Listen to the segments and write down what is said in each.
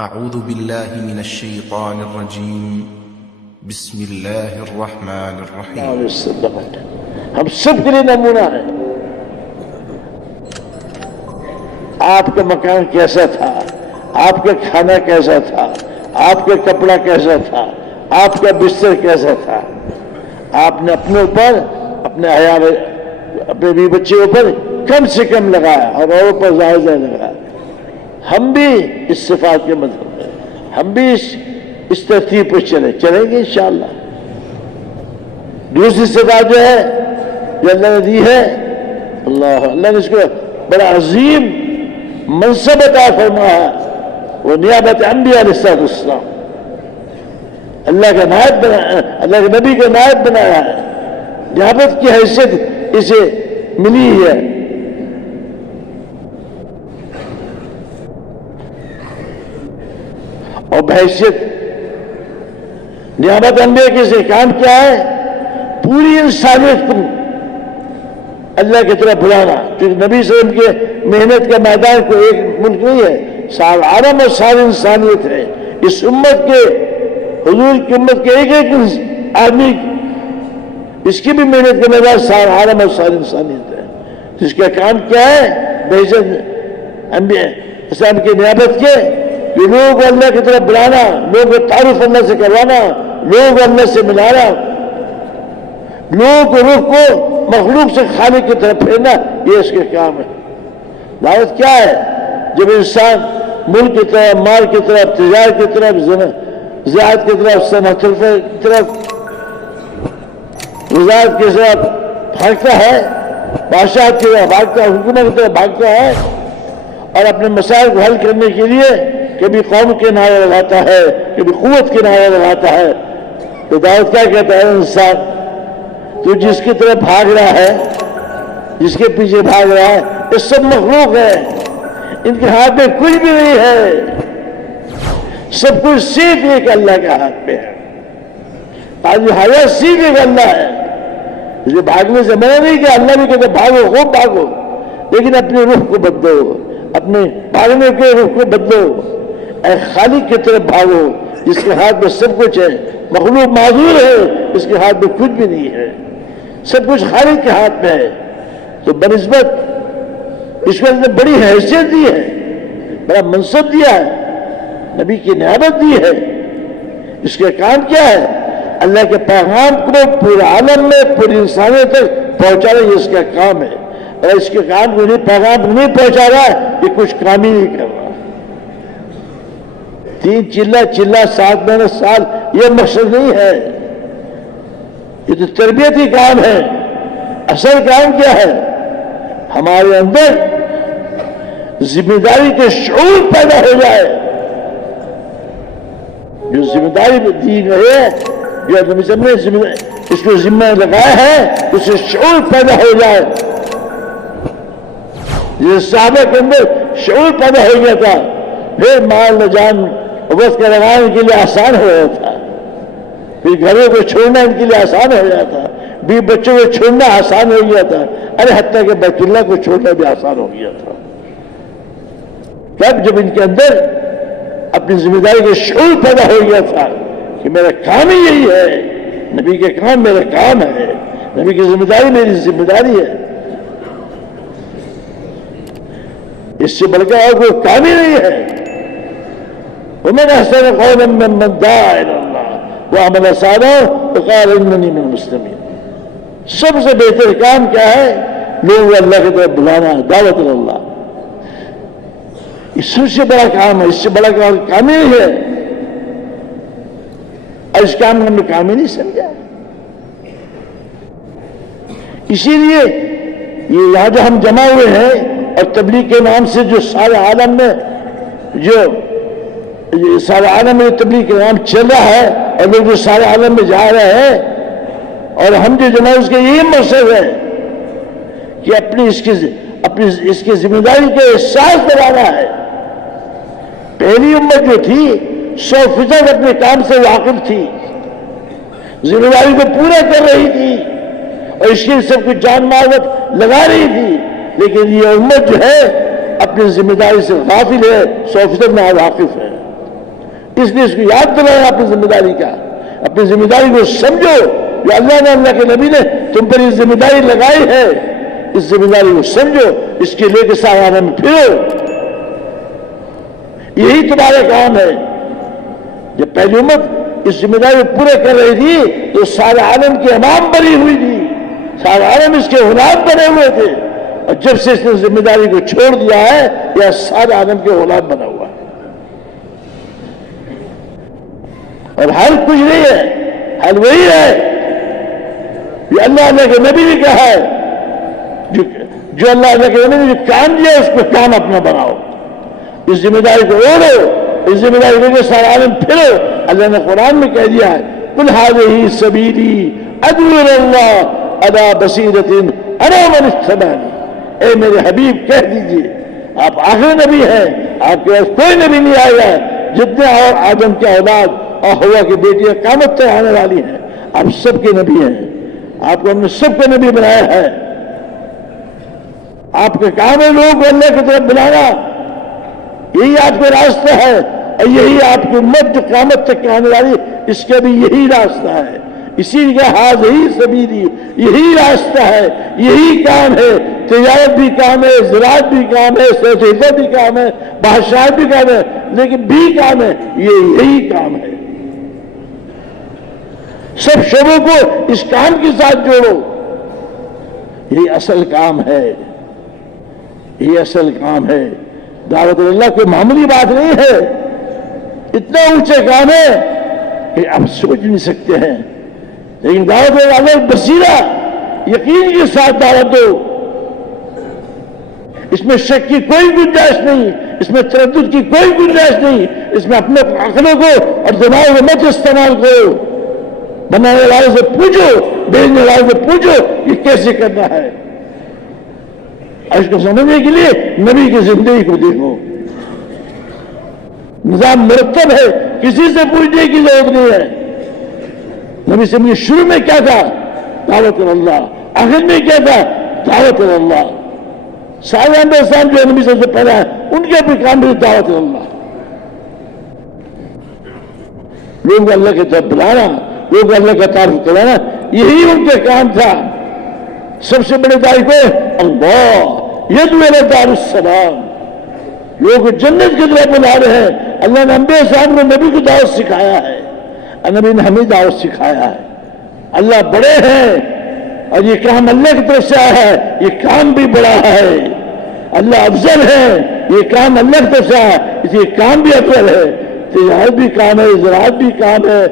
أعوذ بالله من الشيطان الرجيم بسم الله الرحمن الرحيم ہم سب کے لیے نمونہ ہے. آپ کا مکان کیسا تھا, آپ کا کھانا کیسا تھا, آپ کا کپڑا کیسا تھا, آپ کا بستر کیسا تھا. آپ نے اپنے اوپر, اپنے عیال, اپنے بیوی بچے اوپر کم سے کم لگایا اور اوروں پر زیادہ لگایا. ہم بھی اس صفات کے مطلب ہیں, ہم بھی اس ترتیب پر چلیں گے انشاءاللہ. دوسری صفات جو ہے جو اللہ نے دی ہے, اللہ نے اس کو بڑا عظیم منصب عطا فرمایا, وہ نیابت انبیاء علیہ السلام, اللہ کا نائب بنایا, اللہ کے نبی کا نائب بنایا ہے. نیابت کی حیثیت اسے ملی ہے. اور بحیثیت نیابت انبیاء کے سے کام کیا ہے, پوری انسانیت کو اللہ کی طرف بلانا. کیونکہ نبی صلی اللہ علیہ وسلم کے محنت کا میدان کو ایک ملک نہیں ہے, سارا عالم اور ساری انسانیت ہے. اس امت کے, حضور کی امت کے ایک ایک آدمی, اس کی بھی محنت کا میدان سارا عالم اور ساری انسانیت ہے. جس کا کام کیا ہے, بحیثیت انبیاء اسلام کی نیابت کے, کہ لوگوں کو اللہ کی طرف بلانا, لوگوں کو تعارف اللہ سے کروانا, لوگوں کو اللہ سے ملانا, لوگوں کو رخ کو مخلوق سے خالق کی طرف پھیرنا, یہ اس کے کام ہے. دعوت کیا ہے؟ جب انسان ملک کی طرف, مال کی طرف, تجارت کی طرف, زراعت کی طرف, صنعت کی طرف, وزارت کی طرف بھاگتا ہے, بادشاہ کی طرف بھاگتا ہے, حکومت کی طرف بھاگتا ہے, اور اپنے مسائل کو حل کرنے کے لیے کبھی قوم کے نعرے لگاتا ہے, کبھی قوت کے نعرے لگاتا ہے, تو دعوت کیا کہتا ہے؟ انسان تو جس کی طرف بھاگ رہا ہے, جس کے پیچھے بھاگ رہا ہے, یہ سب مخلوق ہے, ان کے ہاتھ میں کچھ بھی نہیں ہے. سب کچھ صرف ایک اللہ کے ہاتھ میں ہے. تاج حیات صرف ایک اللہ ہے. اسے بھاگنے سے منع نہیں کہ اللہ بھی کہتے بھاگو, خوب بھاگو, لیکن اپنے رخ کو بدلو, اپنے بھاگنے کے رخ کو بدلو. اے خالق کی طرف بھاگو جس کے ہاتھ میں سب کچھ ہے. مخلوق معذور ہے, اس کے ہاتھ میں کچھ بھی نہیں ہے, سب کچھ خالق کے ہاتھ میں ہے. تو بنسبت اس کو اندر بڑی حیثیت دی ہے, بڑا منصب دیا ہے, نبی کی نعمت دی ہے. اس کا کام کیا ہے؟ اللہ کے پیغام کو پورے عالم میں, پوری انسانیت تک پہنچانا, یہ اس کا کام ہے. اور اس کے کام کو پیغام نہیں پہنچا رہا ہے, یہ کچھ کام ہی نہیں کر رہا. 3 چلہ 7 مہینے سال, یہ مقصد نہیں ہے. یہ تو تربیتی کام ہے. اصل کام کیا ہے؟ ہمارے اندر ذمہ داری کے شعور پیدا ہو جائے. جو ذمہ داری دی گئی ہے, جو نبی صلی اللہ علیہ وسلم نے اس کو ذمہ لگایا ہے, اس سے شعور پیدا ہو جائے. جس صحابہ کے اندر شعور پیدا ہو گیا تھا, پھر مال و جان وقت کا لگانے کے لیے آسان ہو گیا تھا, پھر گھروں کو چھوڑنا ان کے لیے آسان ہو گیا تھا, بھی بچوں کو چھوڑنا آسان ہو گیا تھا, ارے حتیٰ کہ بیت اللہ کو چھوڑنا بھی آسان ہو گیا تھا. تب جب ان کے اندر اپنی ذمہ داری کا شعور پیدا ہو گیا تھا کہ میرا کام ہی یہی ہے, نبی کے کام میرا کام ہے, نبی کی ذمہ داری میری ذمہ داری ہے, اس سے بڑھ کر اور کوئی کام ہی نہیں ہے. ومن احسن قولا ممن دعا الى اللہ وعمل صالحا وقال اننی من المسلمین. سب سے بہتر کام کیا ہے؟ لوگوں کو اللہ کی طرف بلانا, دعوت اللہ. اس سے بڑا کام ہے, اس سے بڑا کام ہی نہیں ہے. اور اس کام ہم نے کام ہی نہیں سمجھا. اسی لیے یہ یہاں جو ہم جمع ہوئے ہیں, اور تبلیغ کے نام سے جو سارے عالم میں سارے عالم میں تبلیغ کے نام چل رہا ہے, اور لوگ جو سارے عالم میں جا رہے ہیں, اور ہم جو جمع اس کا یہی مقصد ہے کہ اپنی اس کی ذمہ داری کا احساس دلانا ہے. پہلی امت جو تھی 100% اپنے کام سے واقف تھی, ذمہ داری کو پورا کر رہی تھی, اور اس کی سب کچھ جان مال لگا رہی تھی. لیکن یہ امت جو ہے اپنی ذمہ داری سے غافل ہے, 100% ناواقف ہے. اس لیے اس کو یاد دلایا اپنی ذمہ داری کا، اپنی ذمہ داری کو سمجھو جو اللہ نے، اللہ کے نبی نے تم پر یہ ذمہ داری لگائی ہے، اس ذمہ داری کو سمجھو، اس کے لے کے سارے عالم میں پھرو، یہی تمہارا کام ہے۔ جب پہلی امت اس ذمہ داری کو پورے کر رہی تھی تو سارے عالم کی امام بنی ہوئی تھی، سارے عالم اس کے غلام بنے ہوئے تھے، اور جب سے اس نے ذمہ داری کو چھوڑ دیا ہے یا سارے عالم کے غلام بنا ہوا ہے، اور حل کچھ نہیں ہے، حل وہی ہے یہ اللہ کے نبی نے کہا ہے، جو اللہ کے نبی نے کام دیا اس کو کام اپنا بناؤ، اس ذمہ داری کو اوڑھو، اس ذمہ داری لے کے سارا عالم پھرو۔ اللہ نے قرآن میں کہہ دیا ہے قل هذه سبیلی ادعو الی اللہ علی بصیرۃ انا ومن اتبعنی، اے میرے حبیب کہہ دیجئے آپ آخری نبی ہیں، آپ کے پاس کوئی نبی نہیں آئے گا، جتنے اور آدم کے اولاد اور ہوا کی بیٹیاں قیامت تک آنے والی ہیں آپ سب کے نبی ہیں، آپ کو ہم نے سب کو نبی بنایا ہے، آپ کے کام ہے لوگوں کو اللہ کی طرف بلانا، یہی آپ کا راستہ ہے، اور یہی آپ کی امت جو قیامت تک آنے والی اس کا بھی یہی راستہ ہے، اسی کا ہی سبیلی، یہی راستہ ہے، یہی کام ہے، تجارت بھی کام ہے، زراعت بھی کام ہے، سیاست بھی کام ہے، بادشاہت بھی کام ہے، لیکن بھی کام ہے، یہی کام ہے۔ سب شعبوں کو اس کام کے ساتھ جوڑو، یہی اصل کام ہے، یہی اصل کام ہے۔ دعوت اللہ کوئی معمولی بات نہیں ہے، اتنا اونچا کام ہے کہ آپ سوچ نہیں سکتے ہیں، لیکن دعوت اللہ بصیرہ یقین کے ساتھ دعوت دو، اس میں شک کی کوئی گنجائش نہیں، اس میں تردد کی کوئی گنجائش نہیں، اس میں اپنے عقلوں کو اور دماغ کو مت استعمال کرو، بنانے والے سے پوچھو، بھیجنے والے سے پوچھو یہ کیسے کرنا ہے، اور اس کو سمجھنے کے لیے نبی کی زندگی کو دیکھو، نظام مرتب ہے، کسی سے پوچھنے کی ضرورت نہیں ہے۔ نبی سے مجھے شروع میں کیا تھا؟ دعوت اللہ، آخر میں کیا تھا؟ دعوت اللہ۔ سارے انبیاء السلام جو نبی سے پہلا ہے ان کے بھی کام بھی دعوت اللہ، لوگوں کو اللہ کی طرف بلانا، لوگوں کو اللہ کا تعارف کرانا، یہی ان کا کام تھا۔ سب سے بڑے داعی کو اللہ یدعو الی دار السلام، لوگ جنت کی طرف بلا رہے ہیں۔ اللہ نے انبیاء السلام کو نبی کو دعوت سکھایا ہے، نبی نے ہمیں دعوت سکھایا ہے۔ اللہ بڑے ہیں اور یہ کام اللہ کی طرف سے آیا ہے، یہ کام بھی بڑا ہے۔ اللہ افضل ہے، یہ کام اللہ کی طرف سے آیا ہے، اس لیے کام بھی افضل ہے۔ تجارت بھی کام ہے، زراعت بھی کام ہے،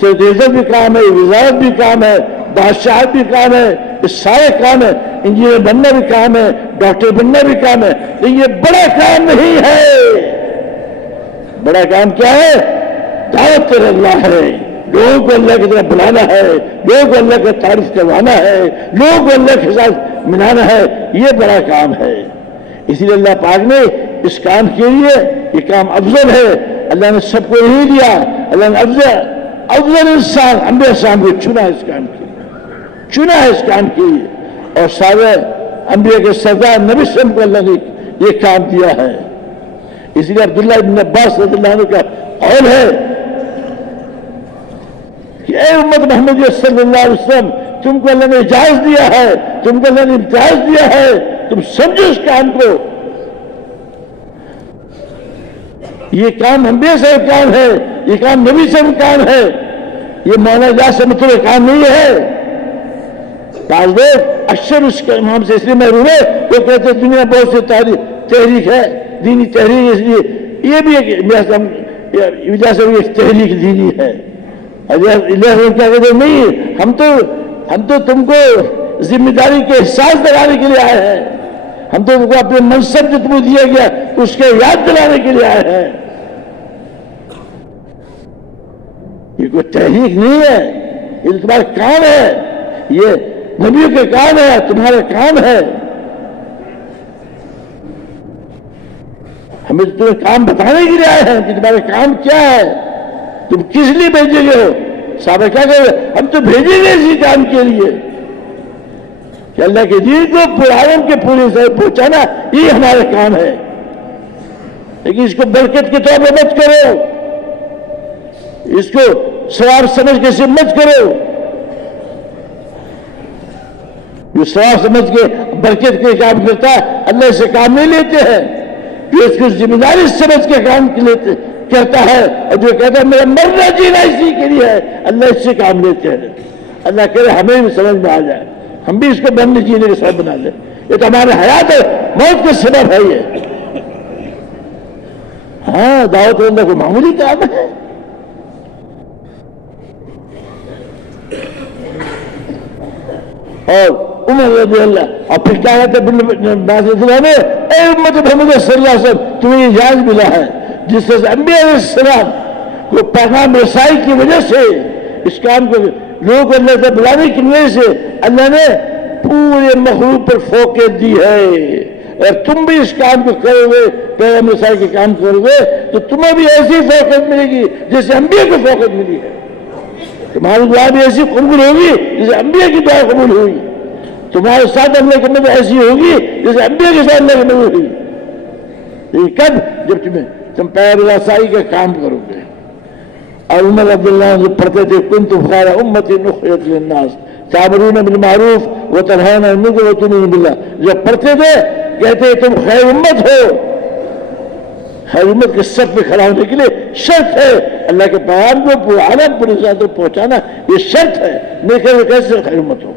سیاست بھی کام ہے، وزارت بھی کام ہے، بادشاہت بھی کام ہے، یہ سارے کام ہے، انجینئر بننا بھی کام ہے، ڈاکٹر بننا بھی کام ہے، لیکن یہ بڑا کام نہیں ہے۔ بڑا کام کیا ہے؟ دعوت اللہ ہے، لوگوں کو اللہ کی طرف بلانا ہے، لوگوں کو اللہ کا تعریف کروانا ہے، لوگوں کو اللہ کے ساتھ ملانا ہے، یہ بڑا کام ہے۔ اسی لیے اللہ پاک نے اس کام کے لیے، یہ کام افضل ہے، اللہ نے سب کو نہیں دیا، اللہ نے افضل انسان انبیاء السلام کو چنا اس کام کے لیے، چنا ہے اس کام کے لیے، اور سارے انبیاء کے سردار نبی صلی اللہ علیہ وسلم کو اللہ نے یہ کام دیا ہے۔ اسی لیے عبداللہ بن عباس رضی اللہ عنہ کا قول ہے کہ اے امت محمد صلی اللہ علیہ وسلم، تم کو اللہ نے اجازت دیا ہے، تم کو اللہ نے امتیاز دیا ہے، تم سمجھو اس کام کو، یہ کام انبیاء سے کام ہے، یہ کام نبی سے کام ہے، یہ مولانا اجاز سے مطلب کام نہیں ہے۔ بعض لوگ اکثر اس کے امام سے اس لیے محروم ہے، وہ کہتے ہیں دنیا بہت سے تحریک ہے، دینی تحریک، اس لیے یہ بھی ایک تحریک دینی ہے۔ کیا کہتے ہیں نہیں، ہم تو تم کو ذمہ داری کے احساس دلانے کے لیے آئے ہیں، ہم تو تم کو اپنے منصب جو تمہیں دیا گیا اس کے یاد دلانے کے لیے آئے ہیں۔ یہ کوئی تحریک نہیں ہے، یہ تمہارا کام ہے، یہ نبیوں کے کام ہے، تمہارا کام ہے۔ ہمیں تمہیں کام بتانے کے لیے آئے ہیں کہ تمہارا کام کیا ہے، تم کس لیے بھیجے گئے ہو۔ صحابہ کیا کہے؟ ہم تو بھیجے گئے اسی کام کے لیے کہ اللہ کے دین کو پورے عالم کے پورے سے پہنچانا، یہ ہمارا کام ہے، لیکن اس کو برکت کے طور پر مت کرو، اس کو ثواب سمجھ کے اسے مت کرو. جو ثواب سمجھ کے برکت کے کام کرتا ہے اللہ سے کام نہیں لیتے ہیں. جو اس کو ذمہ داری سمجھ کے کام کرتا ہے اور جو کہتا ہے میرا مرنا جینا اسی کے لیے ہے اللہ اس سے کام لیتے ہیں. اللہ کرے ہمیں بھی سمجھ میں آ جائے, ہم بھی اس کو مرنے جینے کے سبب بنا لیں. یہ تو ہمارے حیات ہے, موت کا سبب ہے یہ. ہاں دعوت اللہ کو معمولی کام ہے. اور عمر رضی اللہ اور پھر کیا کہتے ہیں اے امت محمد صلی اللہ علیہ وسلم تمہیں اجازت ملا ہے جس سے انبیاء علیہ السلام کو پیغام رسائی کی وجہ سے اس کام کو لوگوں کو اللہ سے بلانے کی وجہ سے اللہ نے پورے مخلوق پر فوقیت دی ہے. اور تم بھی اس کام کو کرو گے, پیغام رسائی کے کام کرو گے تو تمہیں بھی ایسی فوقیت ملے گی جیسے انبیاء کو فوقیت ملی ہے. تمہاری دعا بھی ایسی قبول ہوگی جیسے انبیاء کی دعا قبول ہوئی. تمہارے ساتھ اللہ کی مدد ایسی ہوگی جیسے انبیاء کے ساتھ اللہ کی مدد ہوئی. لیکن کب؟ جب تم پیغام رسائی کا کام کرو گے. اور عمر رضی اللہ عنہ پڑھتے تھے کنتم خیر امۃ اخرجت للناس تأمرون بالمعروف وتنہون عن المنکر وتؤمنون باللہ. جب پڑھتے تھے کہتے تم خیر امت ہو. خیر امت کے صف میں کھڑا ہونے کے لیے شرط ہے اللہ کے پیغام کو پورے عالم پوری ذات کو پہنچانا, یہ شرط ہے. نہیں کہ وہ کیسے خیر امت ہو.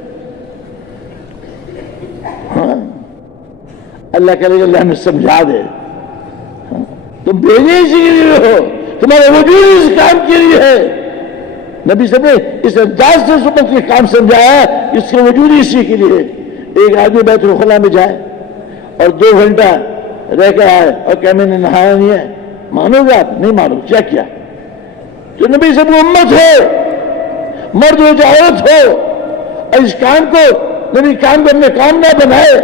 ہاں اللہ کرے گا اللہ ہمیں سمجھا دے. تم بھیجے اسی کے لیے ہو, تمہارا وجود اس کام کے لیے ہے. نبی صاحب نے اس انداز سے اس امت کے کام سمجھایا اس کے وجود اسی کے لیے. ایک آدمی بیت الخلا میں جائے اور 2 گھنٹہ رہ کے آئے اور کہ میں نے نہایا نہیں ہے, مانو گے آپ؟ نہیں مانو. کیا کیا؟ تو نبی صاحب امت ہو, مرد ہو چاہے عورت ہو, اور اس کام کو نبی کام کو اپنے کام نہ بنائے,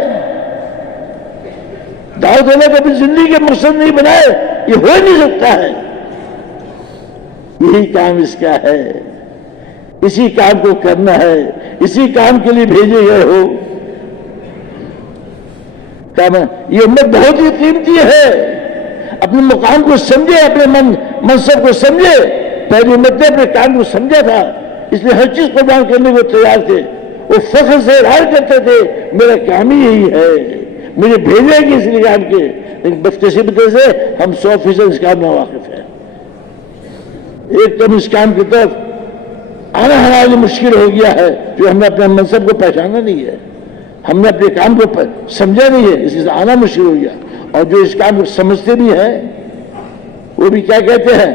دعوت اللہ کو اپنی زندگی کے مقصد نہیں بنائے, یہ ہو نہیں سکتا ہے. یہی کام اس کا ہے, اسی کام کو کرنا ہے, اسی کام کے لیے بھیجے گئے ہو. یہ امت بہت ہی قیمتی ہے. اپنے مقام کو سمجھے, اپنے منصب کو سمجھے. پہلی امت نے اپنے کام کو سمجھا تھا, اس لیے ہر چیز قربان کرنے کو تیار تھے. وہ فخر سے اظہار کرتے تھے میرا کام ہی یہی ہے, مجھے بھیجے گی اس لیے کام کے. لیکن بدقسمتی سے ہم 100% اس کام میں واقف ہیں. ایک تو اس کام کی طرف آنا ہمارے لیے مشکل ہو گیا ہے, جو ہم نے اپنے منصب کو پہچانا نہیں ہے, ہم نے اپنے کام کو سمجھا نہیں ہے, اس سے آنا مشکل ہو گیا. اور جو اس کام کو سمجھتے بھی ہیں وہ بھی کیا کہتے ہیں,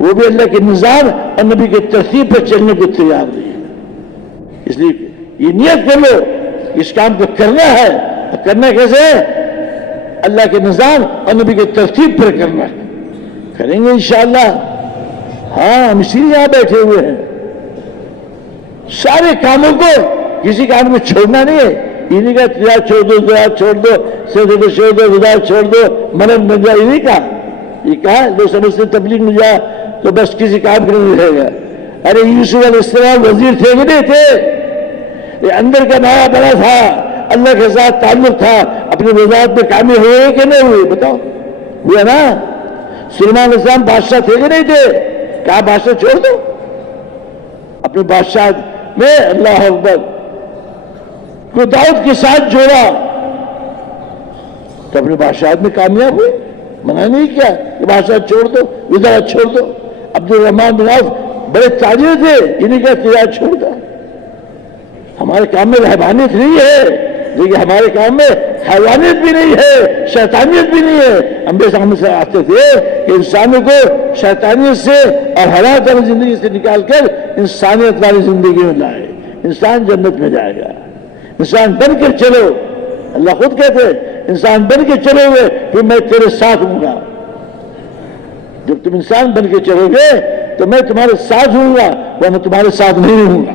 وہ بھی اللہ کے نظام اور نبی کے ترتیب پر چلنے کو تیار نہیں ہے. اس لیے یہ نیت کر لو اس کام کو کرنا ہے. اور کرنا کیسے ہے؟ اللہ کے نظام اور نبی کے ترتیب پر کرنا ہے. کریں گے انشاءاللہ. ہاں ہم اسی لیے یہاں بیٹھے ہوئے ہیں. سارے کاموں کو, کسی کام کو چھوڑنا نہیں ہے. یہ نہیں کہا تجارت چھوڑ دو, زراعت چھوڑ دو, سیاست چھوڑ دو, وزارت چھوڑ دو, مرد بن جائے, یہ نہیں کہا. یہ کہا لوگ سمجھتے تبلیغ میں جا تو بس کسی کام کے نہیں رہے گا. ارے یوسف علیہ السلام وزیر تھے کہ نہیں تھے؟ یہ اندر کا نایا بنا تھا, اللہ کے ساتھ تعلق تھا, اپنی وزارت میں کامیاب ہوئے کہ نہیں ہوئے؟ بتاؤ. ہوا نا. سلیمان علیہ السلام بادشاہ تھے کہ نہیں تھے؟ کہا بادشاہ چھوڑ دو. اپنے بادشاہ میں اللہ اکبر کو داؤد کے ساتھ جوڑا تو اپنے بادشاہت میں کامیاب ہوئے. منع نہیں کیا کہ بادشاہ چھوڑ دو, وزارت چھوڑ دو. عبد الرحمن بن عوف بڑے تاجر تھے, انہیں کہا تجارت چھوڑ دو. ہمارے کام میں رہبانیت نہیں ہے, لیکن ہمارے کام میں حیوانیت بھی نہیں ہے, شیطانیت بھی نہیں ہے. ہم بھی سامنے سے آتے تھے کہ انسانوں کو شیطانیت سے اور حالات والی زندگی سے نکال کر انسانیت والی زندگی میں لائے. انسان جنت میں جائے گا. انسان بن کر چلو, اللہ خود کہتے ہیں انسان بن کے چلو گے پھر میں تیرے ساتھ ہوں گا. جب تم انسان بن کے چلو گے تو میں تمہارے ساتھ ہوں گا, ورنہ تمہارے ساتھ نہیں ہوں گا.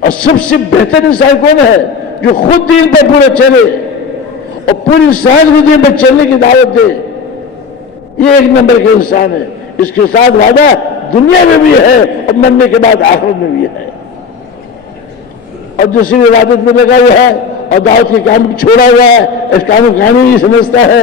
اور سب سے بہتر انسان کون ہے؟ جو خود دین پر پورا چلے اور پوری انسان کو دین پر چلنے کی دعوت دے. یہ ایک نمبر کے انسان ہے. اس کے ساتھ وعدہ دنیا میں بھی ہے اور مرنے کے بعد آخرت میں بھی ہے. اور دوسری عبادت میں لگا ہوا ہے اور دعوت کے کام چھوڑا ہوا ہے, اس کام کو کہانی نہیں سمجھتا ہے.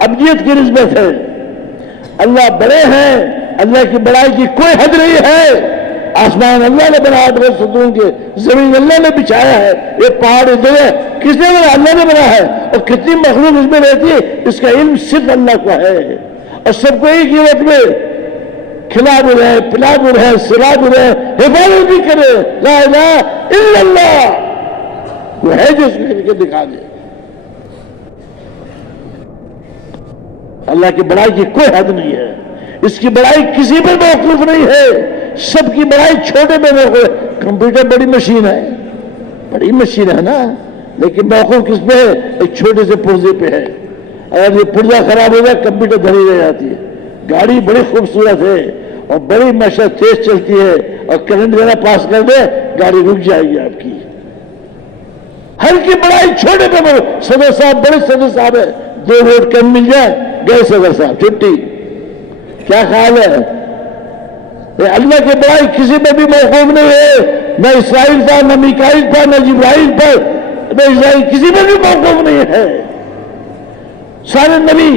ابدیت کی نسبت ہے. اللہ بڑے ہیں, اللہ کی بڑائی کی کوئی حد نہیں ہے. آسمان اللہ نے بنایا بغیر ستون کے, زمین اللہ نے بچھایا ہے, یہ پہاڑ ادھر ہے کس نے بنا؟ اللہ نے بنا ہے. اور کتنی مخلوق اس میں رہتی ہے اس کا علم صرف اللہ کو ہے. اور سب کو ایک ہی وقت میں کھلا بھی رہے, پلا بھی رہے, سلا بھی رہے, حفاظت بھی کرے. لا الہ الا اللہ وہ ہے جو اس کو کر کے دکھا دے. اللہ کی بڑائی کی کوئی حد نہیں ہے, اس کی بڑائی کسی پر موقوف نہیں ہے. سب کی بڑائی چھوٹے پہ موقوف ہے. کمپیوٹر بڑی مشین ہے, بڑی مشین ہے نا, لیکن موقوف کس پہ ہے؟ ایک چھوٹے سے پرزے پہ ہے. اگر یہ پرزہ خراب ہو جائے کمپیوٹر دھری رہ جاتی ہے. گاڑی بڑی خوبصورت ہے اور بڑی ماشاء تیز چلتی ہے, اور کرنٹ ذرا پاس کر دے گاڑی رک جائے گی آپ کی. ہر کی بڑائی چھوٹے پہ موقوف. صدر صاحب بڑے صدر صاحب ہے, 2 ووٹ کم مل جائے گئے صدر صاحب چھٹی. کیا خیال ہے؟ اللہ کی بڑائی کسی پہ بھی موقوف نہیں ہے. نہ اسرائیل پر, نہ میکائیل پر, نہ جبرائیل پر, نہ اسرائیل کسی پہ بھی موقوف نہیں ہے. سارے نبی,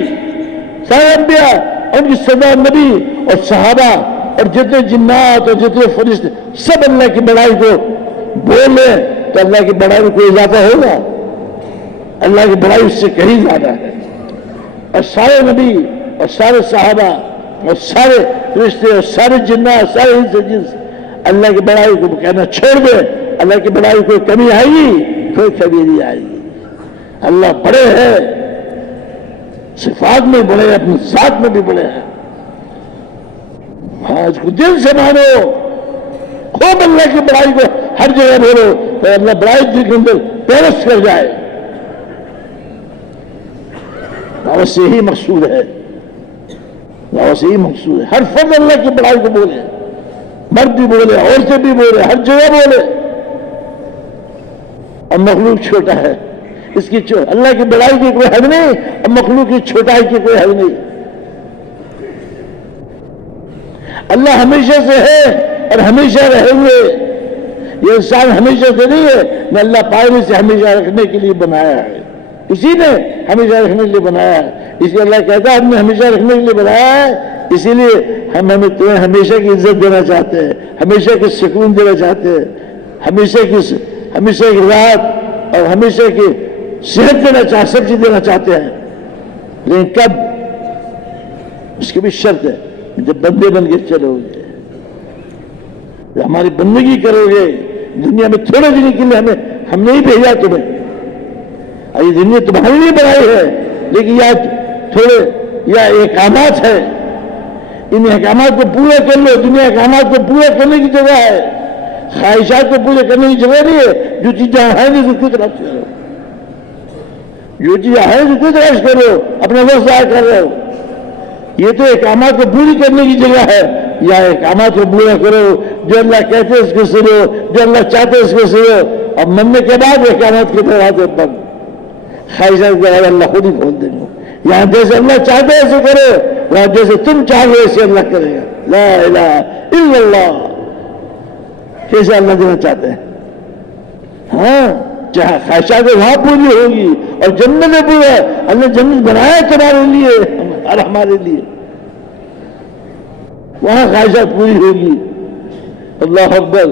سارے انبیاء, ان کی سزا نبی اور صحابہ اور جتنے جنات اور جتنے فرشتے سب اللہ کی بڑائی کو بولے تو اللہ کی بڑائی میں کوئی اضافہ ہوگا؟ اللہ کی بڑائی اس سے کہیں زیادہ ہے. اور سارے نبی اور سارے صحابہ اور سارے فرشتے اور سارے جنات, سارے انس و جنس اللہ کی بڑائی کو کہنا چھوڑ دے. اللہ کی بڑائی کوئی کمی آئے گی؟ کوئی کمی نہیں آئے گی. اللہ بڑے ہیں, صفات میں بڑے ہیں, اپنی ذات میں بھی بڑے ہیں. ہاں اس کو دل سے مانو, خوب اللہ کی بڑائی کو ہر جگہ بولو تو اللہ بڑائی دل کے اندر پیرس کر جائے. بس یہی مقصود ہے, بس یہی مقصود ہے. ہر فرد اللہ کی بڑائی کو بولے, مرد بھی بولے, عورتیں بھی بولے, ہر جگہ بولے. اور مخلوق چھوٹا ہے, اس کی اللہ کی بڑائی کی کوئی حد نہیں, اور مخلوق کی چھوٹائی کی کوئی حد نہیں. اللہ ہمیشہ سے ہے اور ہمیشہ رہیں گے. یہ انسان ہمیشہ سے نہیں ہے, نہ اللہ پائے سے ہمیشہ رکھنے کے لیے بنایا ہے. اسی نے ہمیشہ رکھنے کے لیے بنایا ہے. اس لیے اللہ کہتا ہے ہم نے ہمیشہ رکھنے کے لیے بنایا ہے, اسی لیے ہم تمہیں ہمیشہ کی عزت دینا چاہتے ہیں, ہمیشہ کی سکون دینا چاہتے ہیں, ہمیشہ کی راحت اور ہمیشہ کی صحت دینا چاہتے, سب چیز دینا چاہتے ہیں. لیکن کب؟ اس کی بھی شرط ہے, جب بندے بن کے چلو گے, ہماری بندگی کرو گے. دنیا میں تھوڑے دن کے لیے ہم نہیں بھیجا تمہیں, یہ دنیا تمہاری نہیں بنائی ہے, لیکن تھوڑے یا احکامات ہے, ان احکامات کو پورا کر لو. دنیا احکامات کو پورا کرنے کی جگہ ہے, خواہشات کو پورے کرنے کی جگہ نہیں ہے. جو چیزیں ہیں نہیں اس کو تلاش کرو, جو چیزیں ہیں اس کو تلاش کرو, اپنا وقت ضائع کر رہے ہو. یہ تو احکامات کو پوری کرنے کی جگہ ہے. یا احکامات کو پورا کرو, جو اللہ کہتے ہیں اس کو سنو, جو اللہ چاہتے ہیں اس کو سنو. اور مننے کے بعد احکامات کی طرح بند, خواہشات کے اللہ خود ہی کھول دیں گے. یہاں جیسے اللہ چاہتے ہیں ایسے کرو, وہاں جیسے تم چاہو ایسے اللہ کرے گا. لا الہ الا اللہ. کیسے اللہ دینا چاہتے ہیں؟ ہاں چاہے خواہشات وہاں پوری ہوگی, اور جنت میں پورا اللہ جنت بنایا تمہارے لیے اور ہمارے لیے, وہاں خواہشات پوری ہوگی. اللہ اکبر.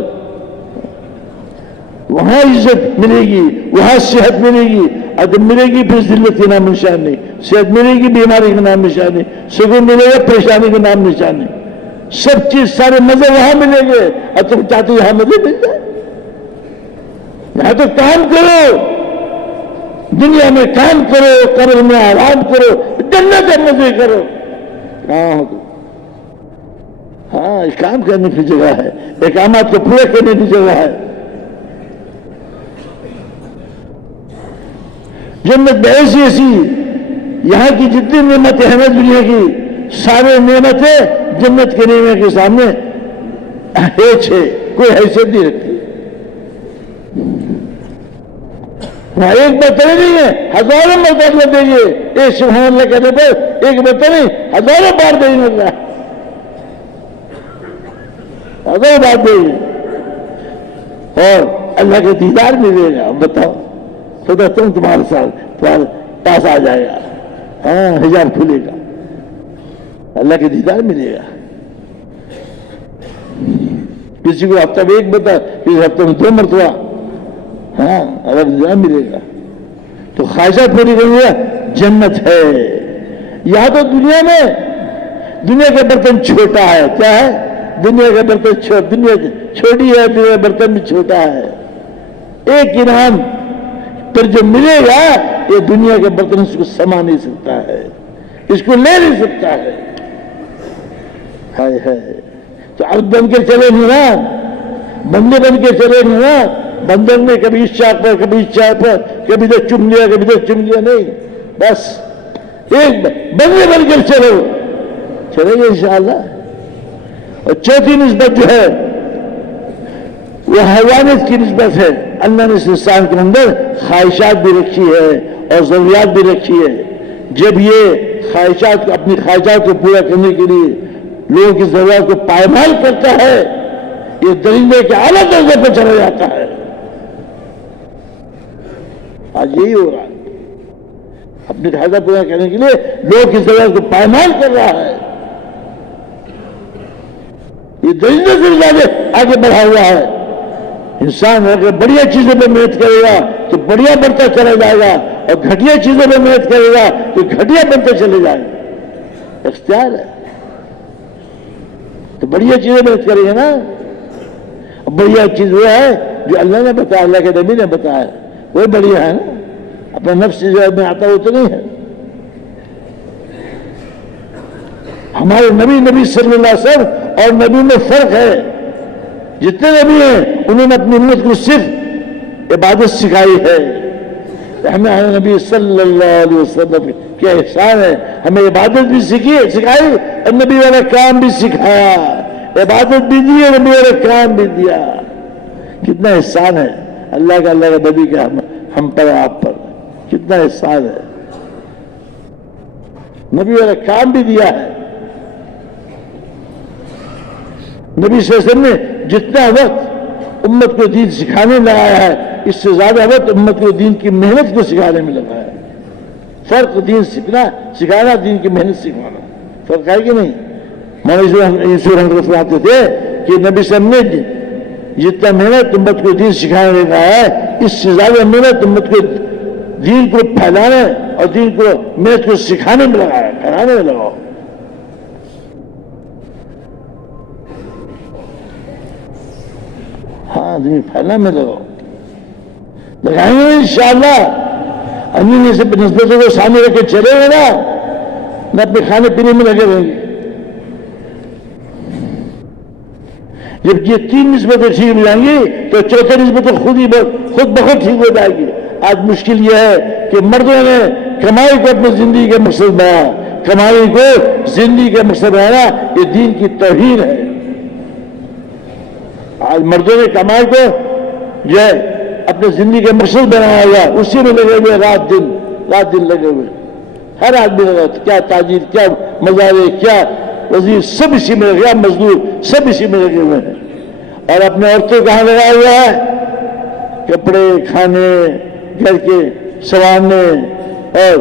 وہاں عزت ملے گی, وہاں صحت ملے گی. اور جب ملے گی پھر ذلت کا نام نشان نہیں, صحت ملے گی بیماری کا نام نشان نہیں, سکون ملے گا پریشانی کا نام نشان نہیں. سب چیز سارے مزے وہاں ملیں گے, اور تم چاہتے ہو یہاں مزے مل جائے. یہاں تو کام کرو, دنیا میں کام کرو, قبر میں آرام کرو, جنت میں مزے کرو. ہاں کام کرنے کی جگہ ہے, احکامات کو پورے کرنے کی جگہ ہے. جنت میں ایسی یہاں کی جتنی نعمتیں ہیں دنیا کی, سارے نعمتیں جنت کے نعمت کے سامنے ہیچ ہے, کوئی حیثیت نہیں رکھتی. وہاں ایک مرتبہ نہیں ہے, ہزاروں مرتبہ دیں گے. ایک سبحان اللہ کہنے پر ایک مرتبہ نہیں, ہزاروں بار دیں گے, ہزاروں بار دیں گے. اور اللہ کے دیدار ملے گا. بتاؤ خدا تمہارے ساتھ تمہارے پاس آ جائے گا. ہاں حجاب کھلے گا، اللہ کے دیدار ملے گا. کسی کو ہفتہ میں ایک بتا، کسی ہفتے میں 2 مرتبہ، ہاں اللہ کا دیدار ملے گا. تو خواہشات پوری کریں گے، جنت ہے. یہاں تو دنیا میں دنیا کا برتن چھوٹا ہے. کیا ہے؟ دنیا کا برتن دنیا چھوٹی ہے، دنیا کا برتن بھی چھوٹا ہے. ایک انعام پر جو ملے گا یہ دنیا کے برتن اس کو سما نہیں سکتا ہے، اس کو لے نہیں سکتا ہے. ہائے ہائے. تو عبد بن کے چلے نہیں نا، بندے بن کے چلے نہیں نا. بندر نے کبھی اس چاک پر، کبھی اس چاک پر، کبھی ادھر چم لیا، کبھی ادھر چم لیا. نہیں، بس ایک بندے بن کے چلو، چلے گے انشاءاللہ. اور چوتھی نسبت جو ہے وہ حیوانیت کی نسبت ہے. اللہ نے اس انسان کے اندر خواہشات بھی رکھی ہے اور ضروریات بھی رکھی ہے. جب یہ خواہشات کو، اپنی خواہشات کو پورا کرنے کے لیے لوگوں کی ضروریات کو پائمال کرتا ہے، یہ درندے کے اعلیٰ درجے پہ چلا جاتا ہے. آج یہی ہو رہا ہے، اپنی خواہشات پورا کرنے کے لیے لوگوں کی ضروریات کو پائمال کر رہا ہے. یہ درندے سے زیادہ آگے بڑھا ہوا ہے. انسان اگر بڑھیا چیزوں پہ محنت کرے گا تو بڑھیا بنتا چلا جائے گا، اور گھٹیا چیزوں پہ محنت کرے گا تو گھٹیا بنتے چلے جائے گا. اختیار ہے. تو بڑھیا چیزیں محنت کریں گے نا. بڑھیا چیز وہ ہے جو اللہ نے بتایا، اللہ کے نبی نے بتایا، وہ بڑھیا ہے نا. اپنا نفس جو میں آتا وہ تو نہیں ہے. ہمارے نبی صلی اللہ علیہ وسلم اور نبی میں فرق ہے. جتنے نبی ہیں انہوں نے اپنی امت کو صرف عبادت سکھائی ہے. ہمیں نبی صلی اللہ علیہ وسلم کیا احسان ہے، ہمیں عبادت بھی سکھائی اور نبی والا کام بھی سکھایا. عبادت بھی دی اور نبی والا کام بھی دیا. کتنا احسان ہے اللہ کا، اللہ کا نبی کا ہم پر، آپ پر. کتنا احسان ہے. نبی والا کام بھی دیا ہے. نبی صلی اللہ علیہ وسلم نے جتنا وقت امت کو دین سکھانے لگایا ہے، اس سے زیادہ وقت امت کو دین کی محنت کو سکھانے میں لگایا ہے. فرق دین سکھانا، دین کی محنت سکھانا، فرق ہے کہ نہیں؟ مولانا یوسف فرماتے تھے کہ نبی صلی اللہ علیہ وسلم نے جتنا محنت امت کو دین سکھانے میں لگایا ہے، اس سے زیادہ محنت امت کو دین کو پھیلانے اور دین کو محنت کو سکھانے میں لگایا، پھیلانے میں لگاؤ. ہاں دین پھیلانے میں لگائیں گے انشاءاللہ. امین سے نسبتوں کو سامنے رکھ کے چلے گا نا، نہ اپنے کھانے پینے میں لگے رہیں گے. جب یہ 3 نسبتیں ٹھیک ہو جائیں گی تو چوتھی نسبت خود بخود ٹھیک ہو جائے گی. آج مشکل یہ ہے کہ مردوں نے کمائی کو اپنی زندگی کا مقصد بنایا. کمائی کو زندگی کا مقصد بنانا یہ دین کی توہین ہے. آج مردوں نے کمائی کو جو ہے اپنے زندگی کا مقصد بنایا ہوا، اسی میں لگے ہوئے رات دن لگے ہوئے. ہر آدمی لگا ہوتا، کیا تاجر، کیا مزارے، کیا وزیر، سب اسی میں لگے، مزدور سب اسی میں لگے ہوئے ہیں. اور اپنے عورتوں کہاں لگا ہوا ہے؟ کپڑے، کھانے، گھر کے سنوارنے اور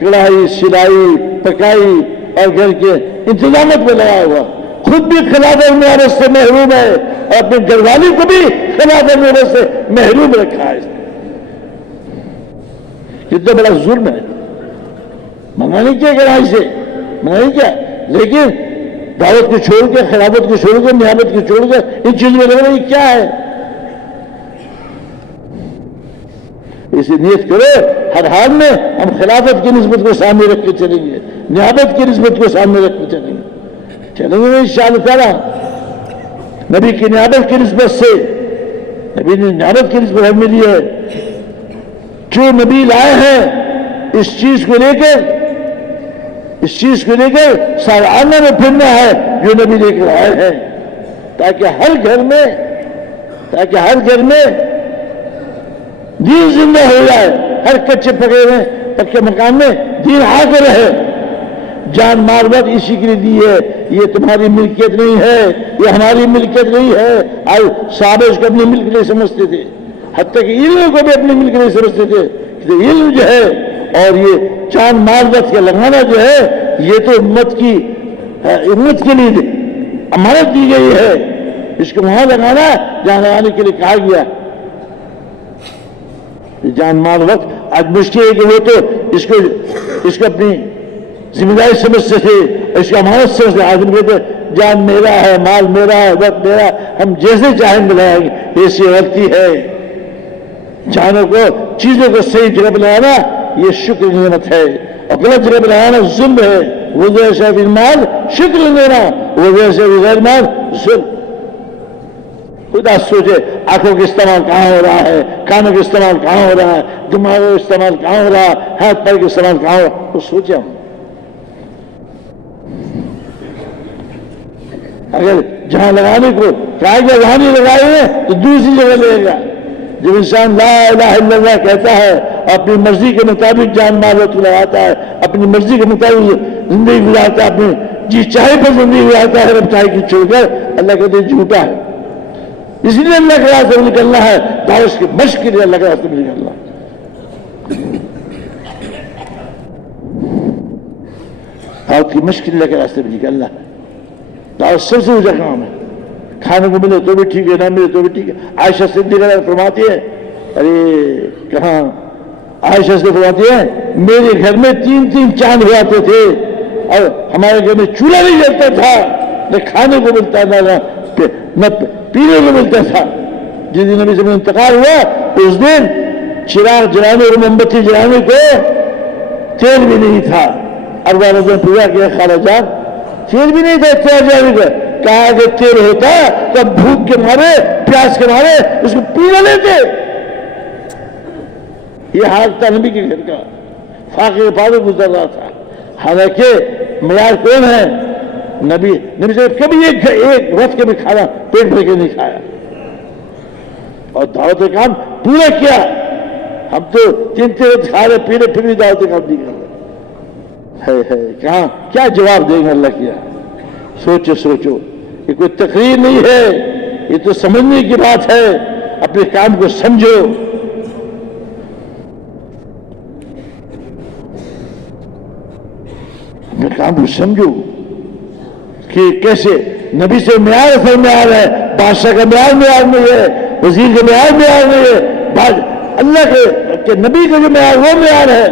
کڑھائی، سلائی، پکائی اور گھر کے انتظامات میں لگا ہوا. خود بھی خلافت میراث سے محروم ہے اور اپنے گھر والی کو بھی خلافت میراث سے محروم رکھا ہے. کتنا بڑا ظلم ہے. منع نہیں کیا کڑھائی سے، منع نہیں کیا، لیکن دعوت کو چھوڑ کے، خلافت کو چھوڑ کے، نیابت کو چھوڑ کے ان چیزوں میں لگ رہا ہے. کیا ہے؟ اسے نیت کرو ہر حال میں ہم خلافت کی نسبت کو سامنے رکھ کے چلیں گے، نیابت کی نسبت کو سامنے رکھ کے چلیں گے انشاءاللہ تعالی. نبی کی نیابت کی نسبت سے، نبی نے نیابت کی نسبت ہمیں لی ہے. جو نبی لائے ہیں اس چیز کو لے کر سالانہ میں پھرنا ہے جو نبی لے کر آئے ہیں، تاکہ ہر گھر میں دین زندہ ہو جائے. ہر کچے پکے مکان میں دین حاضر رہے. جان مار بات اسی کے لیے دی ہے. یہ تمہاری ملکیت نہیں ہے، یہ ہماری ملکیت نہیں ہے. آج صحابہ اس کو اپنی ملک نہیں سمجھتے تھے، حتیٰ کہ علم کو بھی اپنی ملک نہیں سمجھتے تھے. علم جو ہے اور یہ چاند مال وقت کا لگانا جو ہے یہ تو امت کے لیے امانت دی گئی ہے، اس کو وہاں لگانا جہاں لگانے کے لیے کہا گیا۔ جان مال وقت آج مشکل ہے کہ وہ تو اس کو اپنی ذمہ داری سمجھتے تھے، اس کو امانت سمجھتے، آج ہم کہتے جان میرا ہے، مال میرا ہے، وقت میرا، ہم جیسے چاہیں ملائیں گے، ایسی غلطی ہے۔ جانوں کو چیزوں کو صحیح جگہ پہ لگانا یہ شکر نعمت ہے، اور غلط جگہ پہ لگانا ظلم ہے۔ وضع سے فی المال شکر دینا، وضع سے فی غیر مال ظلم۔ خدا سوچے آنکھوں کا استعمال کہاں ہو رہا ہے، کانوں کا استعمال کہاں ہو رہا ہے، دماغ کا استعمال کہاں ہو رہا ہے، ہاتھ پیر کا استعمال کہاں ہو رہا ہے، تو سوچے ہم اگر جہاں لگانے کو کہا گیا وہاں نہیں لگائے ہیں تو دوسری جگہ لے گا۔ جب انسان لا الہ الا اللہ کہتا ہے اور اپنی مرضی کے مطابق جان مال کو لگاتا ہے، اپنی مرضی کے مطابق زندگی گزارتا ہے، اپنی جی چاہے پر زندگی گزارتا ہے، رب چاہے کی چھوڑ کر، اللہ کہتے ہیں جھوٹا ہے۔ اس لیے اللہ کے راستے میں نکلنا ہے، دعوت کی مشق کے لیے اللہ کے راستے میں نکلنا۔ دعوت کی مشق کے لیے اللہ کے راستے میں نکلنا ہے۔ دعوت سب سے اونچا کام ہے۔ کھانے کو ملے تو بھی ٹھیک ہے، نہ ملے تو بھی ٹھیک ہے۔ عائشہ صدیقہ فرماتی ہے، ارے کہاں عائشہ سے فرماتی ہے میرے گھر میں 3 چاند ہو آتے تھے اور ہمارے گھر میں چولہا نہیں جلتا تھا، نہ کھانے کو ملتا تھا نہ پینے کو ملتا تھا۔ جس دن نبی صلی اللہ علیہ وسلم انتقال ہوا اس دن چراغ جلانے اور موم بتی جلانے کو تیل بھی نہیں تھا۔ اربع رضوان پوجا کیا خالہ جان، تیل بھی نہیں تھا چراغ جلانے کا۔ کہا کہ تیل ہوتا تو بھوک کے مارے پیاس کے مارے اس کو پی نہ لیتے۔ یہ حال تھا نبی کے گھر کا، فاقے پاس گزر رہا تھا۔ حالانکہ معیار کون ہے؟ نبی سے کبھی ایک وقت کے بھی کھانا پیٹ بھر کے نہیں کھایا اور دعوت کام پورا کیا۔ ہم تو 3 وقت کھا رہے پی رہے پھر بھی دعوت کام نہیں کر رہے۔ ہے کہاں کیا جواب دیں گے اللہ کیا؟ سوچو، یہ کوئی تقریر نہیں ہے، یہ تو سمجھنے کی بات ہے۔ اپنے کام کو سمجھو۔ اپنے کام کو سمجھو کہ کیسے نبی سے معیار ہے، بادشاہ کا معیار نہیں ہے، وزیر کا معیار نہیں ہے، اللہ کے نبی کا جو معیار وہ معیار ہے۔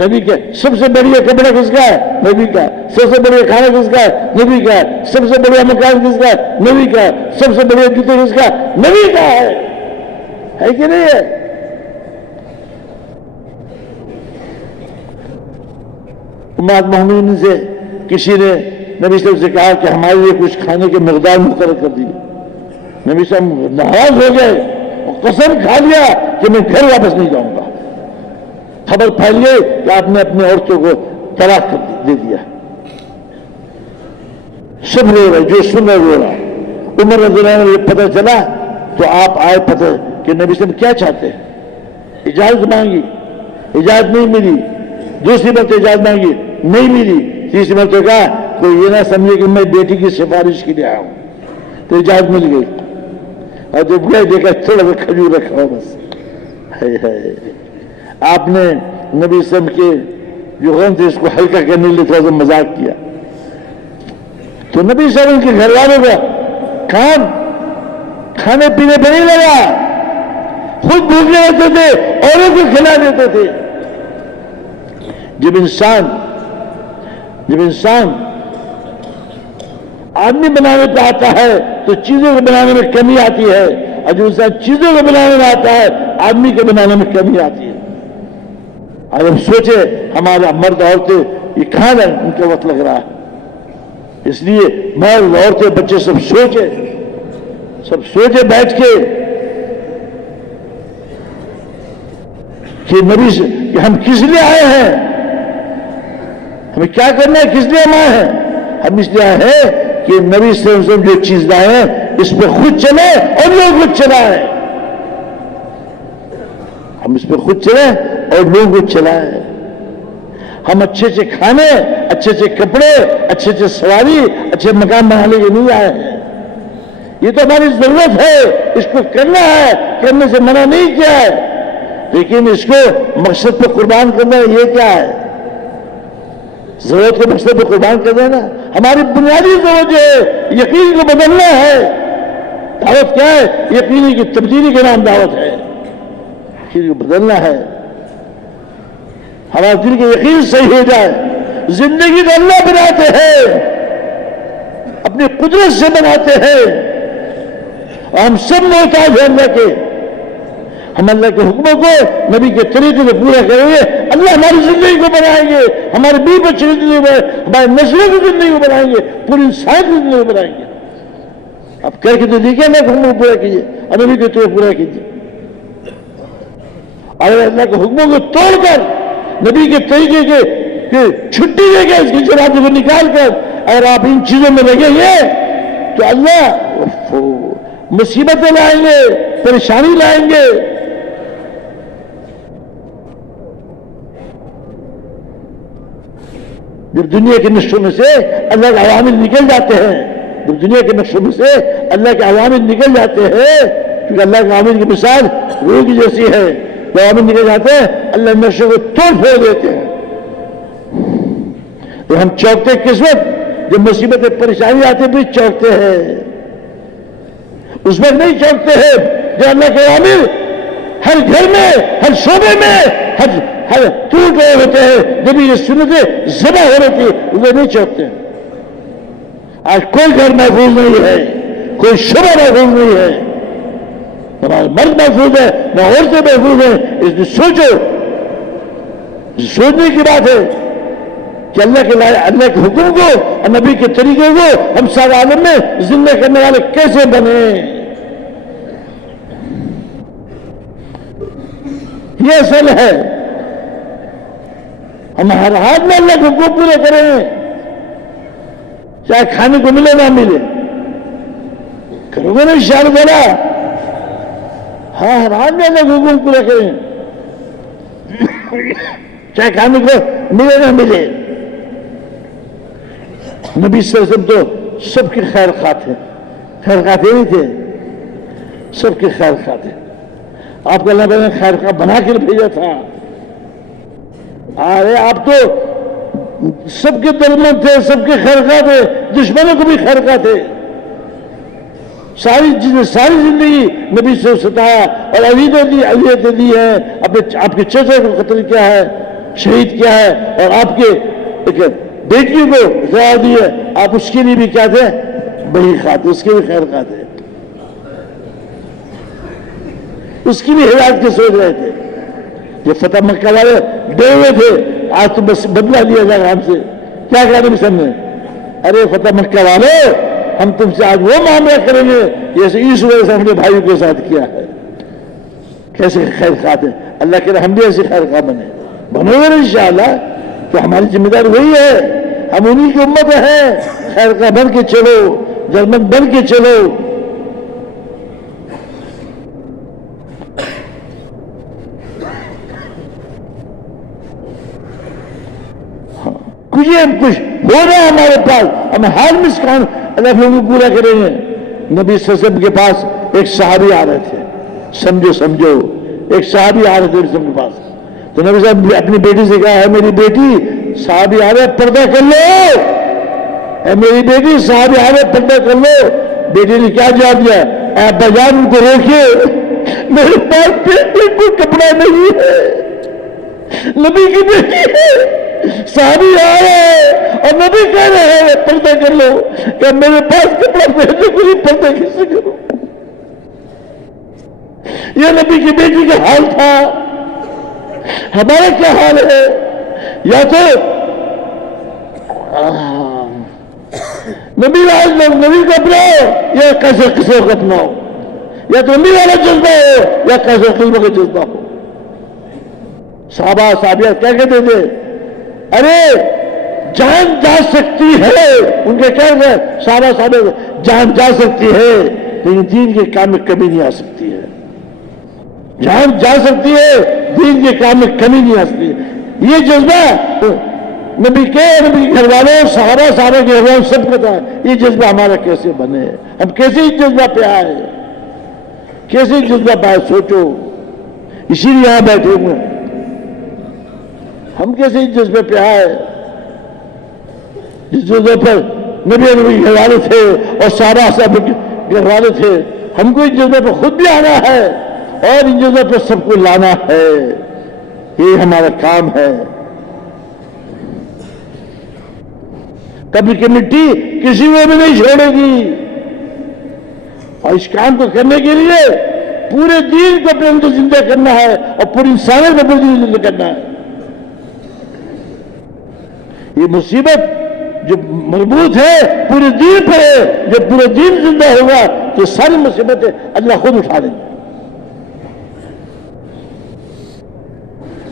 نبی کا سب سے بڑھیا کپڑا کس کا ہے؟ نبی کا۔ سب سے بڑھیا کھانا کس کا ہے؟ نبی کا۔ سب سے بڑھیا مکان کس کا ہے؟ نبی کا۔ سب سے بڑھیا جوتے کس کا؟ نبی کا ہے کہ نہیں ہے؟ امت محمدین سے کسی نے نبی صاحب سے کہا کہ ہمارے لیے کچھ کھانے کی مقدار مقرر کر دی۔ نبی صاحب ناراض ہو گئے اور قسم کھا لیا کہ میں گھر واپس نہیں جاؤں گا۔ خبر پھیل گئی کہ آپ نے اپنے عورتوں کو طلاق دے دیا۔ سب رو رہے، جو سن رہے رو رہا۔ عمر رضی اللہ عنہ یہ پتہ چلا تو آپ آئے پتہ کہ نبی صاحب کیا چاہتے ہیں۔ اجازت مانگی، اجازت نہیں ملی۔ دوسری مرتبہ اجازت مانگی، نہیں ملی۔ تیسری مرتبہ کہا کوئی یہ نہ سمجھے کہ میں بیٹی کی سفارش کے لیے آیا ہوں، تو اجازت مل گئی۔ اور جب گئے دیکھا تھوڑا سا کھجور رکھا ہو بس۔ آپ نے نبی صلی اللہ علیہ وسلم کے جو غم تھے اس کو ہلکا کرنے کے لیے تھوڑا سا مذاق کیا، تو نبی صلی اللہ علیہ وسلم کے گھر والوں کا کام کھانے پینے پہ نہیں لگا، خود بھوکے رہتے تھے، اوروں کو کھلا دیتے تھے۔ جب انسان آدمی بنانے پہ آتا ہے تو چیزوں کو بنانے میں کمی آتی ہے، اور جو انسان چیزوں کو بنانے میں آتا ہے آدمی کو بنانے میں کمی آتی ہے۔ اور ہم سوچے ہمارا مرد عورتیں یہ کہاں ہے ان کا وقت لگ رہا ہے۔ اس لیے مرد عورتیں بچے سب سوچے بیٹھ کے کہ نبی سے کہ ہم کس لیے آئے ہیں، ہمیں کیا کرنا ہے، کس لیے ہم آئے ہیں۔ ہم اس لیے آئے ہیں کہ نبی صلی اللہ علیہ وسلم جو چیز لائے ہیں اس پہ خود چلے اور لوگ خود چلائیں۔ ہم اس پہ خود چلیں اور لوگ خود چلائیں۔ ہم اچھے کھانے، اچھے کپڑے، اچھے سواری، اچھے مکان بنانے کے نہیں آئے ہیں۔ یہ تو ہماری ضرورت ہے، اس کو کرنا ہے، کرنے سے منع نہیں کیا ہے، لیکن اس کو مقصد پہ قربان کرنا یہ کیا ہے؟ ضرورت کے مقصد پہ قربان کر دینا. ہماری بنیادی ضرورت جو ہے یقین کو بدلنا ہے. دعوت کیا ہے؟ یقینی کی تبدیلی کے نام دعوت ہے. یقین کو بدلنا ہے. ہمارے دل کے یقین صحیح ہو جائے. زندگی کو اللہ بناتے ہیں, اپنی قدرت سے بناتے ہیں, اور ہم سب محتاج ہیں اللہ کے. ہم اللہ کے حکموں کو نبی کے طریقے سے پورا کریں گے, اللہ ہماری زندگی کو بنائیں گے, ہمارے بیوی بچے کی زندگی کو, ہمارے نسلوں کی زندگی کو بنائیں گے, پوری انسان کی زندگی کو بنائیں گے. اب کر کے تو دیکھیں اللہ کے حکموں کو پورا کیجیے, اور نبی کے طریقے پورا کیجیے. اور اللہ کے حکموں کو توڑ کر نبی کے طریقے کے چھٹی دے کے اس کی شرابوں کو نکال کر اگر آپ ان چیزوں میں لگیں گے تو اللہ مصیبتیں لائیں گے, پریشانی لائیں گے. جب دنیا کے نقشوں میں سے اللہ کے عوامل نکل جاتے ہیں, جب دنیا کے نقشوں میں سے اللہ کے عوامل نکل جاتے ہیں, کیونکہ اللہ کے عوامل کی مثال روح کی جیسی ہے, جو عوامل نکل جاتے ہیں اللہ نقشوں کو توڑ پھوڑ دیتے ہیں. تو ہم چوکتے کس وقت؟ جب مصیبتیں پریشانی آتے بھی چوکتے ہیں. اس وقت نہیں چوکتے ہیں جو اللہ کے عوامل ہر گھر میں, ہر شعبے میں, ہر ٹوٹ رہے ہوتے ہیں, جب یہ سنتیں ذبح ہو رہی تھی, وہ نہیں چوکتے. آج کوئی گھر محفوظ نہیں ہے, کوئی شعبہ محفوظ نہیں ہے, ہمارے مرد محفوظ ہے, نہ عورتیں محفوظ ہیں. اس لیے سوچو, سوچنے کی بات ہے کہ اللہ کے حکم کو اور نبی کے طریقے کو ہم سارے عالم میں زندہ کرنے والے کیسے بنے. یہ اصل ہے. ہم ہر حال میں اللہ کے حکم پورے کریں, چاہے کھانے کو ملے نہ ملے. کرو گے نا انشاءاللہ تعالیٰ؟ ہاں, ہر حال میں اللہ کے حکم پورے کریں, چاہے کھانے کو ملے نہ ملے. نبی صلی اللہ علیہ وسلم تو سب کے خیر خواہ تھے. خیر خواہ نہیں تھے, سب کے خیر خواہ تھے. آپ کو اللہ تعالیٰ نے خیر خواہ بنا کر بھیجا تھا. ارے آپ تو سب کے درمند تھے, سب کے خیر خواہ تھے, دشمنوں کو بھی خیر خواہ تھے. ساری زندگی نبی سے ستایا اور اذیتیں دی ہیں. آپ کے چچا کو قتل کیا ہے, شہید کیا ہے, اور آپ کے بیٹی کو ضیاء دی ہے. آپ اس کے لیے بھی کیا تھے؟ بڑی خواہ تھے, اس کے بھی خیر خواہ تھے, اس کی بھی ہدایت کے سوچ رہے تھے. یہ فتح مکہ والے ڈے ہوئے تھے, آج تو بس بدلہ لیا جائے گا ہم سے. کیا کہا نبی صلی اللہ علیہ وسلم نے؟ ارے فتح مکہ والے, ہم تم سے آج وہ معاملہ کریں گے جیسے یوسف علیہ السلام نے بھائیوں کے ساتھ کیا ہے. کیسے خیر خواہ تھے. اللہ کے ہم بھی ایسے خیر خواہ بنو گے انشاءاللہ. تو ہماری ذمہ داری وہی ہے, ہم انہی کی امت ہیں. خیر خواہ بن کے چلو, جرمن بن کے چلو. کچھ ہو رہا ہے ہمارے پاس, ہمیں ہر مسکان اللہ کو پورا کریں گے. نبی صلی اللہ علیہ وسلم کے پاس ایک صحابی آ رہے تھے. سمجھو ایک صحابی آ رہے تھے نبی کے پاس. تو نبی صاحب نے اپنی بیٹی سے کہا, ہے میری بیٹی صحابی آ رہے, پردہ کر لو. ہے میری بیٹی صحابی آ رہے, پردہ کر لو. بیٹی نے کیا جواب دیا؟ آپ بازار ان کو روکیے, میرے پاس کوئی کپڑا نہیں ہے. نبی کی بیٹی ہے, صحابی آ رہے ہیں اور نبی کہہ رہے ہیں پردہ کر لو. کہ میرے پاس کپڑا پہننے کو نہیں, پردہ کیسے کروں؟ یہ نبی کی بیٹی کا حال تھا. ہمارا کیا حال ہے؟ یا تو نبی والا لوگ نبی کو اپناؤ, یا کیسے کسی کو اپناؤ. یا تو نبی والا جذبہ ہو, یا کیسے قلبوں کا جذبہ ہو. صحابہ صحابیات کیا کہتے تھے؟ ارے جان جا سکتی ہے, ان کے کہہ رہے صحابہ صحابہ جان جا سکتی ہے, لیکن دین کے کام میں کمی نہیں آ سکتی ہے. جان جا سکتی ہے, دین کے کام میں کمی نہیں آ سکتی ہے. یہ جذبہ نبی کے گھر والوں, صحابہ کے گھر والوں سب کو تھا. یہ جذبہ ہمارا کیسے بنے؟ ہم کیسے اس جذبہ پہ آئے؟ کیسے جذبہ پہ آئے؟ سوچو. اسی لیے یہاں بیٹھے ہوئے ہیں. ہم کیسے اس جذبے پہ آئے جس جذبے پر نبی گھر والے تھے اور سارا صاحب گھر والے تھے. ہم کو اس جذبے پہ خود بھی آنا ہے اور اس جذبے پہ سب کو لانا ہے. یہ ہمارا کام ہے. کبھی کی مٹی کسی میں بھی نہیں چھوڑے گی. اور اس کام کو کرنے کے لیے پورے دین کو اپنے اندر زندہ کرنا ہے اور پوری انسانیت کو اپنے دین زندہ کرنا ہے. یہ مصیبت جو مربوط ہے پورے دین پر ہے. جب پورے دین زندہ ہوگا تو ساری مصیبتیں اللہ خود اٹھا لیں گے.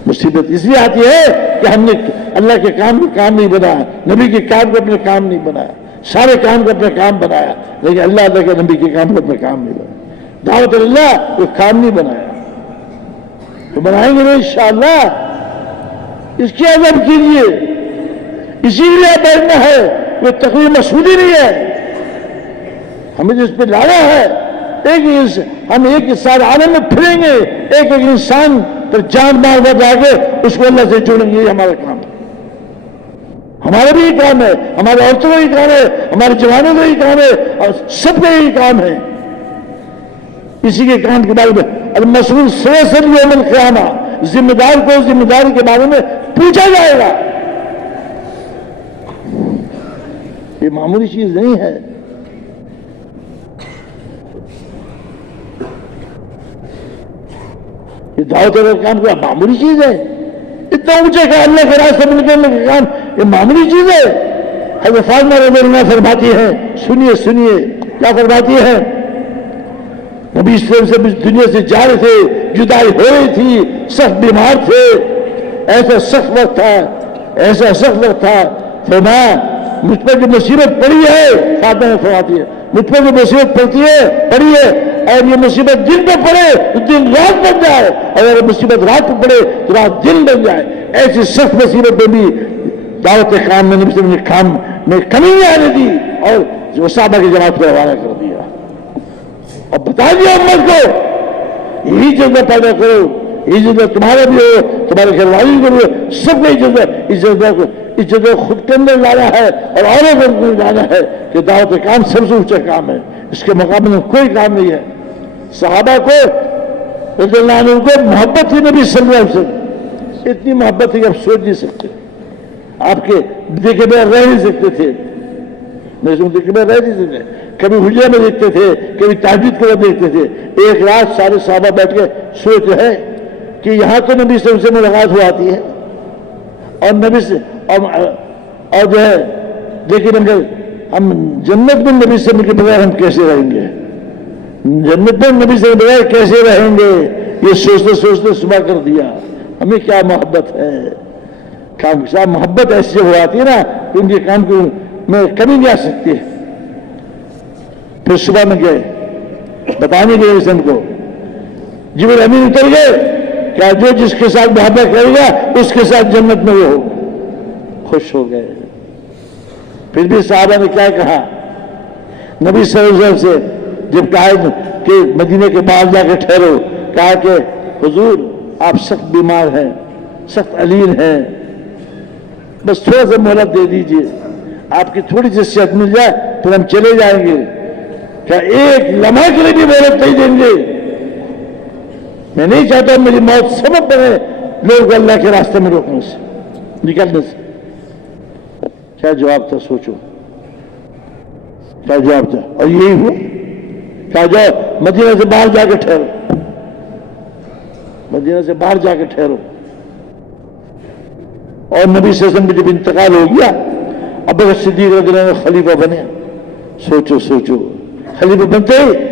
مصیبت اس لیے آتی ہے کہ ہم نے اللہ کے کام کو کام نہیں بنایا, نبی کے کام کو اپنے کام نہیں بنایا, سارے کام کو اپنے کام بنایا, لیکن اللہ کے نبی کے کام کو اپنے کام نہیں بنایا. دعوت اللہ کو کام نہیں بنایا. تو بنائیں گے نا انشاءاللہ. اس کی عزم کیجیے. اسی لیے بیٹھنا ہے. کوئی تقریر مسعودی نہیں ہے. ہمیں جس پہ لانا ہے ہم ایک سارے عالم میں پھریں گے. ایک انسان پر جان مار کر جا کے اس کو اللہ سے جوڑیں گے. یہ ہمارا کام ہے. ہمارا بھی یہ کام ہے, ہمارے عورتوں کا یہ کام ہے, ہمارے جوانوں کا یہ کام ہے, اور سب کا یہ کام ہے. اسی کے کام کے بارے میں المسئول سلسل یوم القیامہ, ذمہ دار کو ذمہ داری کے بارے میں پوچھا جائے گا. یہ معمولی چیز نہیں ہے. یہ دعوت کا کام کیا معمولی چیز ہے؟ اتنا اونچے کا اللہ کے راستے میں نکلنے کا کام یہ معمولی چیز ہے؟ حضرت فاطمہ رضی اللہ عنہا فرماتی ہیں, سنیے کیا فرماتی ہیں. نبی اسلام سے دنیا سے جا رہے تھے, جدائی ہو رہی تھی, سخت بیمار تھے, ایسا سخت وقت تھا. فرمایا مجھ پر جو مصیبت پڑی ہے, فاطمہ فرماتی ہے, مجھ پر جو مصیبت پڑی ہے, اور یہ مصیبت دن پہ پڑے تو دن رات بن جائے, اور اگر مصیبت رات پہ پڑے تو رات دن بن جائے. ایسی سخت مصیبت میں بھی دعوت کام میں نبی صلی اللہ علیہ وسلم نے کام میں کمی نہیں آنے دی, اور جو صحابہ کی جماعت کو حوالہ کر دیا اور بتا دیا امت کو یہی جذبہ پیدا کرو. یہ جذبہ تمہارا بھی ہو, تمہارے گھر والوں کو بھی ہو, سب کو اس جذبہ خود کے اندر لانا ہے اور اوروں کو اندر لانا ہے کہ دعوت کام سب سے اونچا کام ہے. اس کے مقابلے میں کوئی کام نہیں ہے. صحابہ کو رضی اللہ عنہ کو محبت تھی نبی صلی اللہ علیہ وسلم, اتنی محبت تھی کہ آپ سوچ نہیں سکتے. آپ کے دیکھے بغیر رہ نہیں سکتے تھے. دیکھے بغیر رہ نہیں سکتے. کبھی حجرے میں دیکھتے تھے, کبھی تہجد کو دیکھتے تھے. ایک رات سارے صحابہ بیٹھ کے سوچ رہے کہ یہاں تو نبی صلی اللہ علیہ وسلم سے ملاقات ہو آتی ہے, اور نبی سے اور جو ہے لیکن ہم جنت میں نبی سے مل کے بغیر ہم کیسے رہیں گے, جنت میں نبی سے بغیر کیسے رہیں گے. یہ سوچتے صبح کر دیا. ہمیں کیا محبت ہے. کام کے ساتھ محبت ایسی ہو آتی ہے نا کہ ان کے کام کو میں کمی نہیں آ سکتی. پھر صبح میں گئے بتانے کے لیے کو جبریل امین اتر گئے کہ جو جس کے ساتھ محبت کرے گا اس کے ساتھ جنت میں وہ ہوگا. خوش ہو گئے. پھر بھی صحابہ نے کیا کہا نبی صلی اللہ علیہ وسلم سے جب کہا کہ مدینے کے باہر جا کے ٹھہرو, کہا کہ حضور آپ سخت بیمار ہیں, سخت علیم ہیں, بس تھوڑا سا مہلت دے دیجئے, آپ کی تھوڑی سی صحت مل جائے پھر ہم چلے جائیں گے. کیا ایک لمحہ کے لیے بھی مہلت نہیں دیں گے؟ میں نہیں چاہتا میری موت سبب بنے لوگ اللہ کے راستے میں روکنے سے, نکلنے سے. کیا جواب تھا؟ سوچو کیا جواب تھا. اور یہی ہوا. کیا جاؤ مدینہ سے باہر جا کے ٹھہرو, مدینہ سے باہر جا کے ٹھہرو. اور نبی صلی اللہ علیہ وسلم کا جب انتقال ہو گیا, ابو بکر صدیق رضی اللہ عنہ خلیفہ بنے. سوچو خلیفہ بنتے ہی